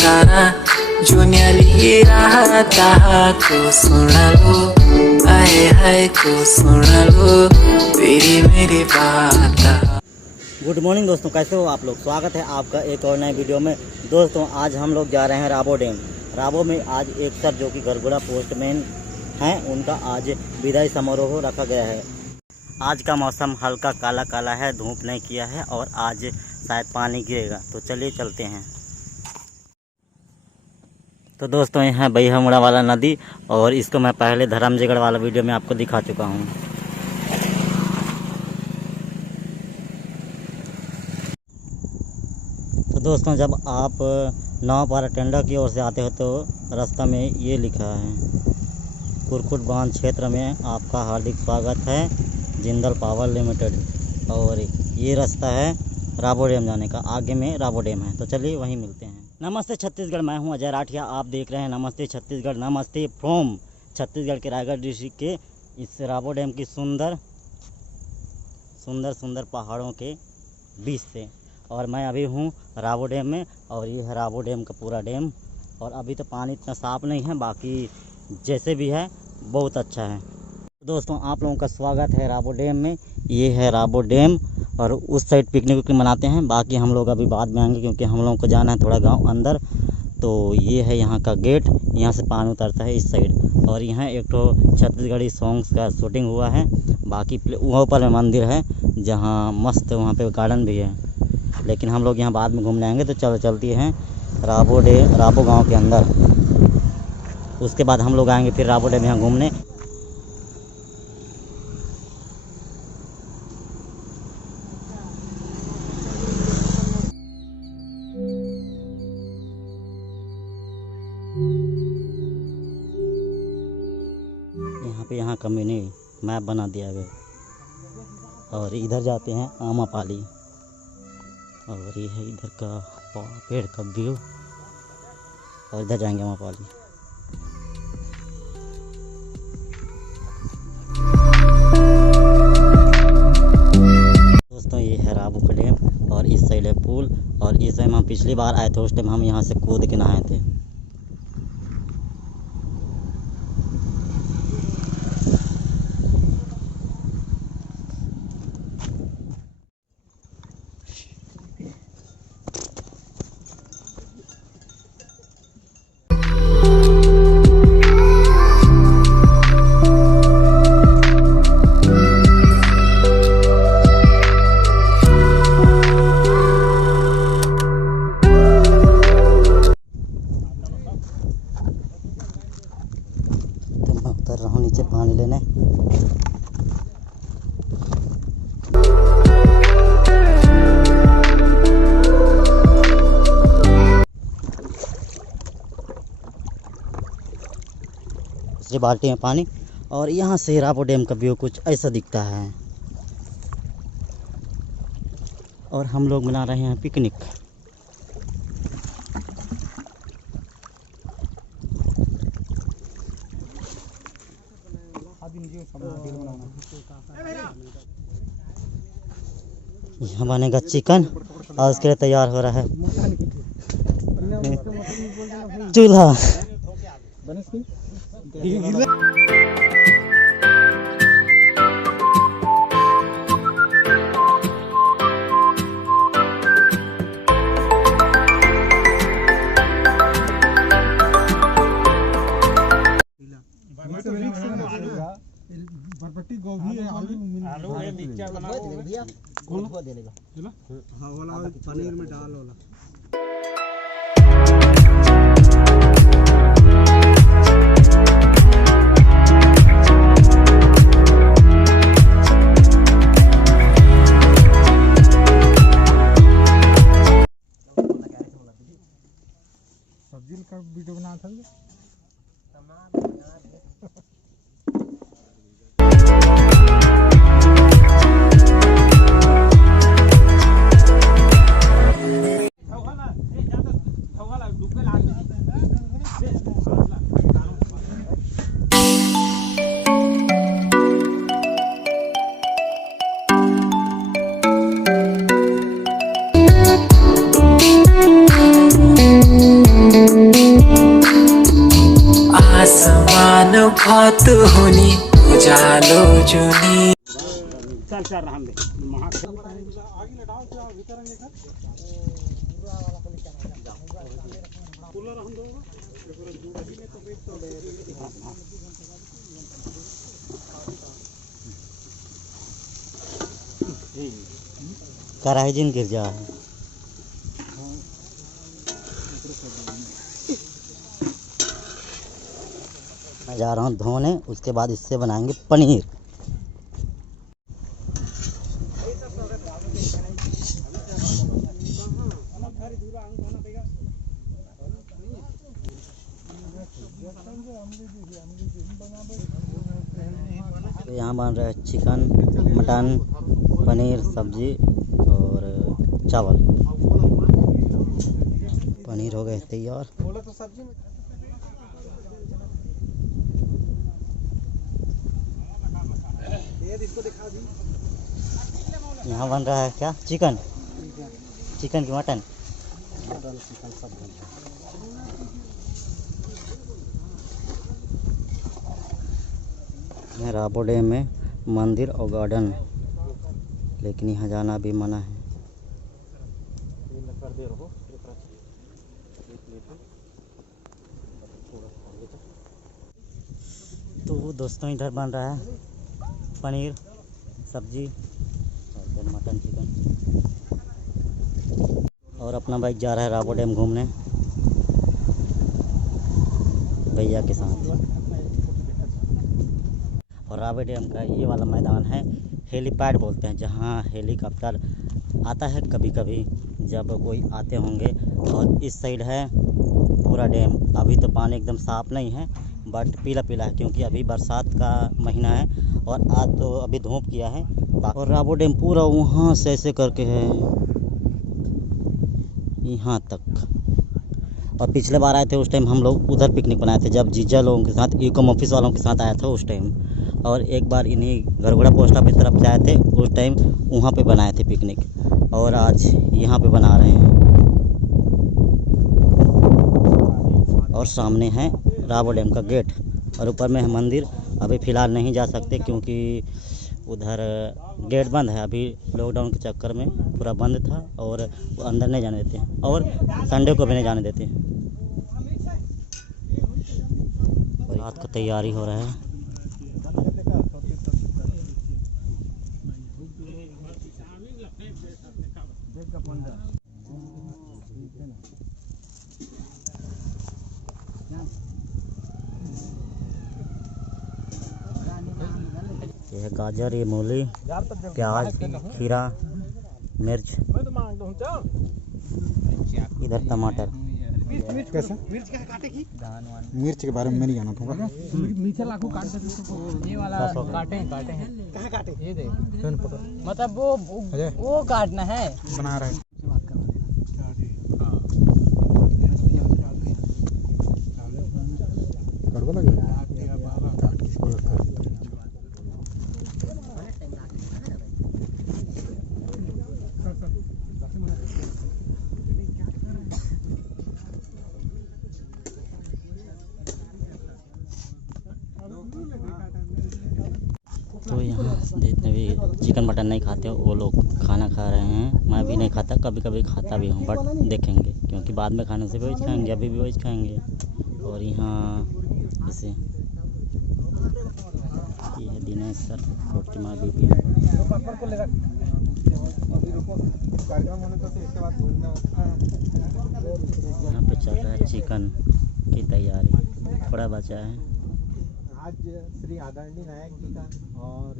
गाना जुन्याली राहता को सुना लो, आए हाय को सुना लो तेरी मेरी बात। गुड मॉर्निंग दोस्तों, कैसे हो आप लोग। स्वागत है आपका एक और नए वीडियो में। दोस्तों आज हम लोग जा रहे हैं राबो डैम। राबो में आज एक सर जो कि गरगुड़ा पोस्टमैन हैं, उनका आज विदाई समारोह रखा गया है। आज का मौसम हल्का काला काला है, धूप नहीं किया है और आज शायद पानी गिरेगा, तो चलिए चलते हैं। तो दोस्तों यह है बैहमुड़ा वाला नदी और इसको मैं पहले धर्मजयगढ़ वाला वीडियो में आपको दिखा चुका हूँ। तो दोस्तों जब आप नौपारा टेंडा की ओर से आते हो तो रास्ता में ये लिखा है, कुरकुट बांध क्षेत्र में आपका हार्दिक स्वागत है, जिंदल पावर लिमिटेड। और ये रास्ता है राबो डैम जाने का, आगे में राबो डैम है। तो चलिए वहीं मिलते हैं। नमस्ते छत्तीसगढ़, मैं हूं अजय राठिया, आप देख रहे हैं नमस्ते छत्तीसगढ़। नमस्ते फ्रॉम छत्तीसगढ़ के रायगढ़ डिस्ट्रिक्ट के इस राबो डैम की सुंदर पहाड़ों के बीच से। और मैं अभी हूं राबो डैम में और ये है राबो डैम का पूरा डैम। और अभी तो पानी इतना साफ़ नहीं है, बाकी जैसे भी है बहुत अच्छा है। दोस्तों आप लोगों का स्वागत है राबो डैम में। ये है राबो डैम और उस साइड पिकनिक मनाते हैं, बाकी हम लोग अभी बाद में आएंगे क्योंकि हम लोगों को जाना है थोड़ा गांव अंदर। तो ये है यहाँ का गेट, यहाँ से पानी उतरता है इस साइड। और यहाँ एक तो छत्तीसगढ़ी सॉन्ग्स का शूटिंग हुआ है। बाकी वहाँ ऊपर में मंदिर है जहाँ मस्त, वहाँ पे गार्डन भी है, लेकिन हम लोग यहाँ बाद में घूमने आएंगे। तो चलती हैं राबो गाँव के अंदर, उसके बाद हम लोग आएंगे फिर राबो डैम यहाँ घूमने। यहाँ कम्युनिटी मैप बना दिया गया और इधर जाते हैं आमापाली। और ये है इधर का पेड़ का व्यू और इधर जाएंगे आमापाली। दोस्तों ये है राबो का डैम और इस साइड है पुल। और इस टाइम हम पिछली बार आए थे, उस टाइम हम यहाँ से कूद के नहाए थे। उतर रहा हूँ नीचे पानी लेने। दूसरी बाल्टी में पानी। और यहाँ से राबो डैम का व्यू कुछ ऐसा दिखता है। और हम लोग मना रहे हैं पिकनिक। यहाँ बनेगा चिकन और उसके लिए तैयार हो रहा है चूल्हा। बरबट्टी गोभी आलू है मिक्सचर बना दिया कौन दे लेगा हां वाला पनीर में डाल वाला। सब्जी का वीडियो बना था बात होनी उजालो जुनी। चल चल हम दे कढ़ाई जिन गिर जा है। मैं जा रहा हूँ धोने, उसके बाद इससे बनाएंगे पनीर। तो यहाँ बन रहा है चिकन, मटन, पनीर, सब्जी और चावल। पनीर हो गए तैयार। यहाँ बन रहा है क्या? चिकन, चिकन की मटन। चिकन सब बन रहा है। राबो डैम में मंदिर और गार्डन, लेकिन यहाँ जाना भी मना है। तो दोस्तों इधर बन रहा है पनीर, सब्जी और फिर मटन, चिकन। और अपना बाइक जा रहा है राबो डैम घूमने भैया के साथ। और राबो डैम का ये वाला मैदान है हेलीपैड बोलते हैं, जहाँ हेलीकॉप्टर आता है कभी कभी जब कोई आते होंगे। और इस साइड है पूरा डैम। अभी तो पानी एकदम साफ़ नहीं है, बट पीला पीला है, क्योंकि अभी बरसात का महीना है और आज तो अभी धूप किया है। और राबो डैम पूरा वहाँ से ऐसे करके है यहाँ तक। और पिछले बार आए थे उस टाइम हम लोग उधर पिकनिक बनाए थे, जब जीजा लोगों के साथ, ईकॉम ऑफिस वालों के साथ आया था उस टाइम। और एक बार इन्हीं घरघोड़ा पोस्ट ऑफिस तरफ से आए थे, उस टाइम वहाँ पे बनाए थे पिकनिक। और आज यहाँ पे बना रहे हैं। और सामने है राबो डैम का गेट और ऊपर में है मंदिर। अभी फ़िलहाल नहीं जा सकते क्योंकि उधर गेट बंद है। अभी लॉकडाउन के चक्कर में पूरा बंद था और वो अंदर नहीं जाने देते हैं, और संडे को भी नहीं जाने देते हैं। रात का तैयारी हो रहा है। ये है गाजर, ये मूली, प्याज, खीरा, मिर्च, इधर टमाटर। कैसे मिर्च के बारे में मैं नहीं जाना था। मीठे लाखों काट दे, ये वाला काटे हैं कहाँ काटे ये दे, मतलब वो काटना है, बना रहा है। कड़वा लगेगा। तो यहाँ जितने भी चिकन मटन नहीं खाते हो वो लोग खाना खा रहे हैं। मैं भी नहीं खाता, कभी कभी खाता भी हूँ, बट देखेंगे क्योंकि बाद में खाने से भी वेज खाएंगे, अभी भी वेज खाएंगे। और यहाँ इसे ये है दिनेश सर, फोर्टिमा बीबी। यहाँ पे चल रहा है चिकन की तैयारी, थोड़ा बचा है। आज श्री आदरणीय नायक जी का और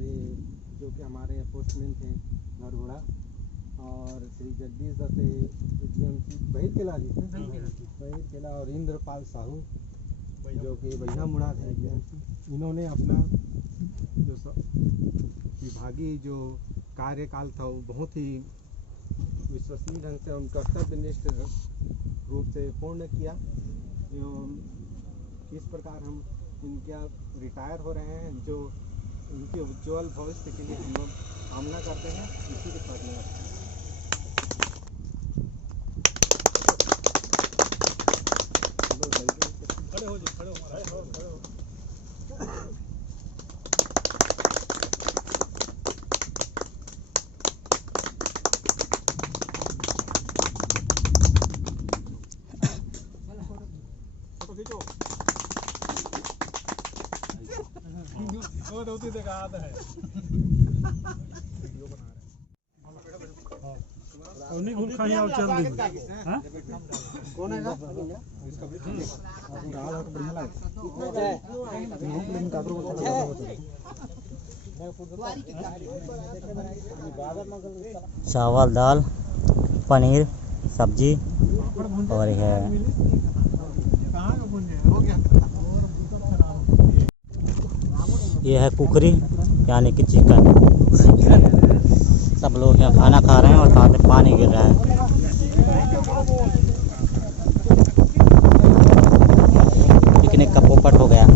जो कि हमारे पोस्टमैन थे घरघोड़ा, और श्री जगदीश दत्त जीएमसी बहिर किला जी थे, बहिर किला, और इंद्रपाल साहू जो कि भैया मुड़ा थे जीएमसी। इन्होंने अपना जो विभागीय जो कार्यकाल था वो बहुत ही विश्वसनीय ढंग से, उनका कर्तव्यनिष्ठ रूप से पूर्ण किया। एवं इस प्रकार हम इनका रिटायर हो रहे हैं, जो उनके उज्ज्वल भविष्य के लिए हम लोग कामना करते हैं। इसी के साथ में खड़े हो जाओ, खड़े हो। कौन है चावल दाल पनीर सब्जी और है ये है कुकरी यानी कि चिकन। सब लोग यहाँ खाना खा रहे हैं और साथ में पानी गिर रहा है। पिकनिक का पोपट हो गया।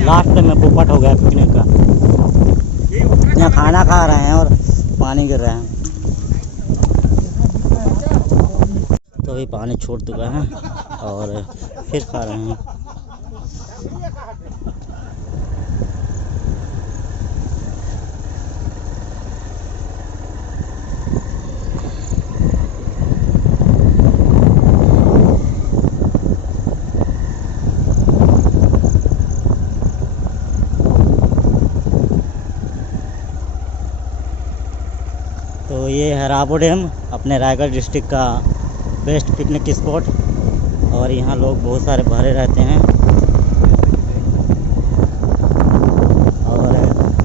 लास्ट में पोपट हो गया पिकनिक का। यहाँ खाना खा रहे हैं और पानी गिर रहा है। तो अभी पानी छोड़ चुका है और फिर खा रहे हैं। तो ये है राबो डैम, अपने रायगढ़ डिस्ट्रिक्ट का बेस्ट पिकनिक स्पॉट। और यहाँ लोग बहुत सारे भरे रहते हैं। और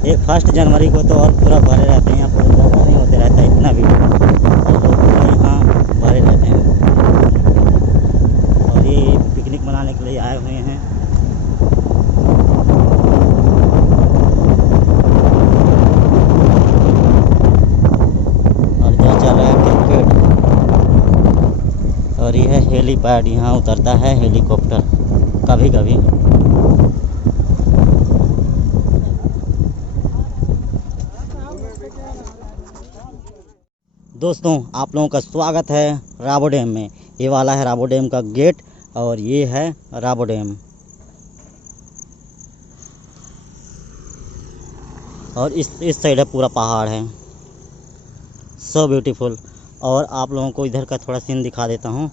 एक 1 जनवरी को तो और पूरा भरे रहते हैं। यहाँ पर जगह नहीं होते रहता इतना भी, और लोग पूरा यहाँ भरे रहते हैं। और ये पिकनिक मनाने के लिए आए हुए हैं। और ये है हेलीपैड, यहाँ उतरता है हेलीकॉप्टर कभी कभी। दोस्तों आप लोगों का स्वागत है राबो डैम में। ये वाला है राबो डैम का गेट और ये है राबो डैम। और इस साइड है पूरा पहाड़ है, सो ब्यूटीफुल। और आप लोगों को इधर का थोड़ा सीन दिखा देता हूँ।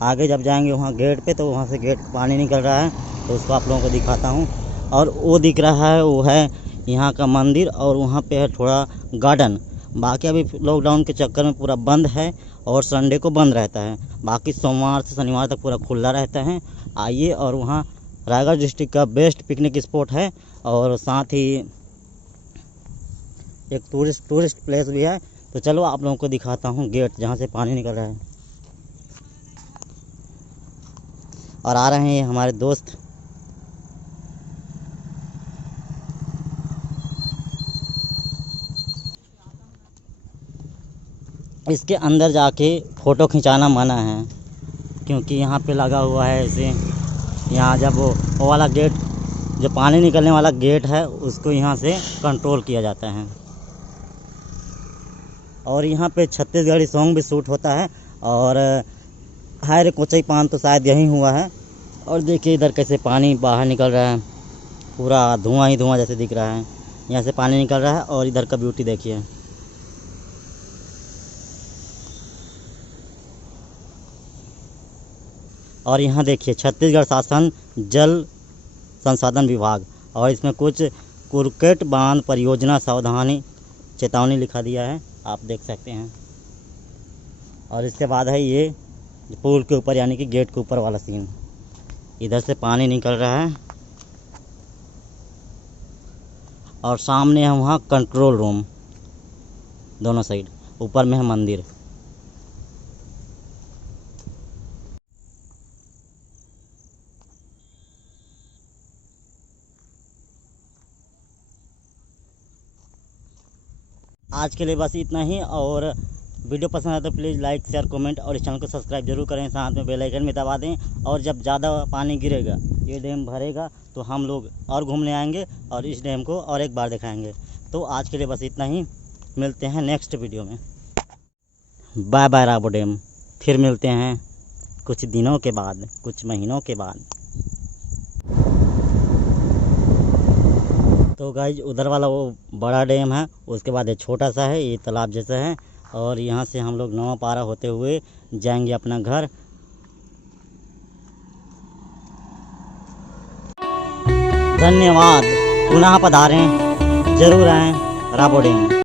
आगे जब जाएंगे वहाँ गेट पे, तो वहाँ से गेट पानी निकल रहा है, तो उसको आप लोगों को दिखाता हूँ। और वो दिख रहा है, वो है यहाँ का मंदिर, और वहाँ पे है थोड़ा गार्डन। बाकी अभी लॉकडाउन के चक्कर में पूरा बंद है और संडे को बंद रहता है। बाकी सोमवार से शनिवार तक पूरा खुला रहता है। आइए, और वहाँ रायगढ़ डिस्ट्रिक्ट का बेस्ट पिकनिक स्पॉट है। और साथ ही एक टूरिस्ट प्लेस भी है। तो चलो आप लोगों को दिखाता हूँ गेट, जहाँ से पानी निकल रहा है। और आ रहे हैं ये हमारे दोस्त। इसके अंदर जाके फ़ोटो खिंचाना मना है, क्योंकि यहाँ पे लगा हुआ है ऐसे। यहाँ जब वो वाला गेट, जो पानी निकलने वाला गेट है, उसको यहाँ से कंट्रोल किया जाता है। और यहाँ पे छत्तीसगढ़ी सॉन्ग भी शूट होता है। और हाय रे कोचई पान तो शायद यहीं हुआ है। और देखिए इधर कैसे पानी बाहर निकल रहा है, पूरा धुआं ही धुआं जैसे दिख रहा है। यहाँ से पानी निकल रहा है और इधर का ब्यूटी देखिए। और यहाँ देखिए छत्तीसगढ़ शासन जल संसाधन विभाग, और इसमें कुछ कुरकेट बांध परियोजना सावधानी चेतावनी लिखा दिया है, आप देख सकते हैं। और इसके बाद है ये पुल के ऊपर, यानी कि गेट के ऊपर वाला सीन। इधर से पानी निकल रहा है और सामने है वहाँ कंट्रोल रूम, दोनों साइड। ऊपर में है मंदिर। आज के लिए बस इतना ही। और वीडियो पसंद आए तो प्लीज़ लाइक शेयर कमेंट और इस चैनल को सब्सक्राइब जरूर करें। साथ में बेल आइकन भी दबा दें। और जब ज़्यादा पानी गिरेगा, ये डैम भरेगा, तो हम लोग और घूमने आएंगे और इस डैम को और एक बार दिखाएंगे। तो आज के लिए बस इतना ही। मिलते हैं नेक्स्ट वीडियो में। Bye bye राबो dam. फिर मिलते हैं कुछ दिनों के बाद, कुछ महीनों के बाद। गाइज उधर वाला वो बड़ा डैम है, उसके बाद ये छोटा सा है, ये तालाब जैसा है। और यहाँ से हम लोग नवापारा होते हुए जाएंगे अपना घर। धन्यवाद। पुनः पधारें, जरूर आएँ राबो डैम।